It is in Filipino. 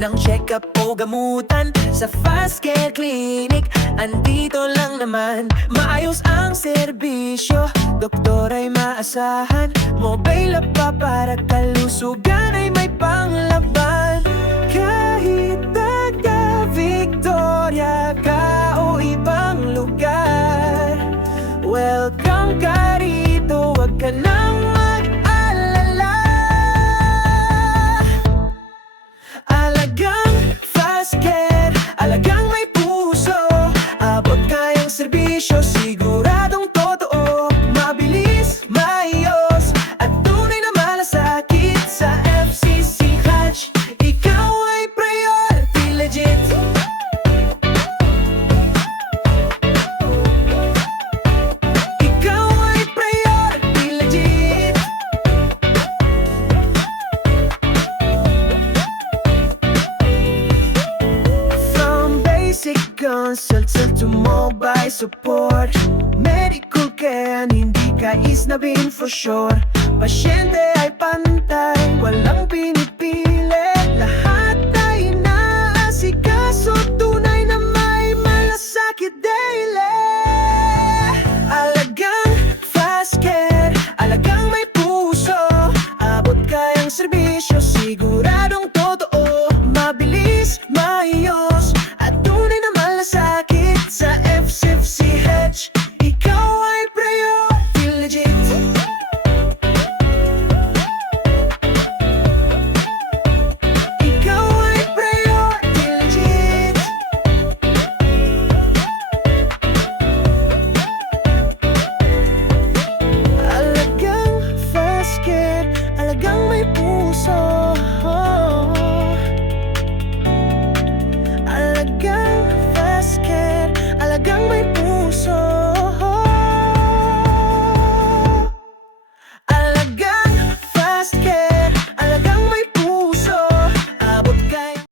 ng check-up o gamutan sa Fast Care Clinic. Andito lang naman, maayos ang serbisyo, doktor ay maasahan, mobile pa para kalusugan ay may panglaban. Kahit taga Victoria ka o ibang lugar, welcome ka rito, wag ka nang mag-alala. Alagang Fast Care, alagang may puso, abot kayang serbisyo, siguradong totoo, mabilis, maayos, at tunay na malasakit sa FCC Hatch. Ikaw ay priority legit. Ikaw ay priority legit. From basic consultation to mobile support, medical care, hindi ka isnabin for sure. Pasyente ay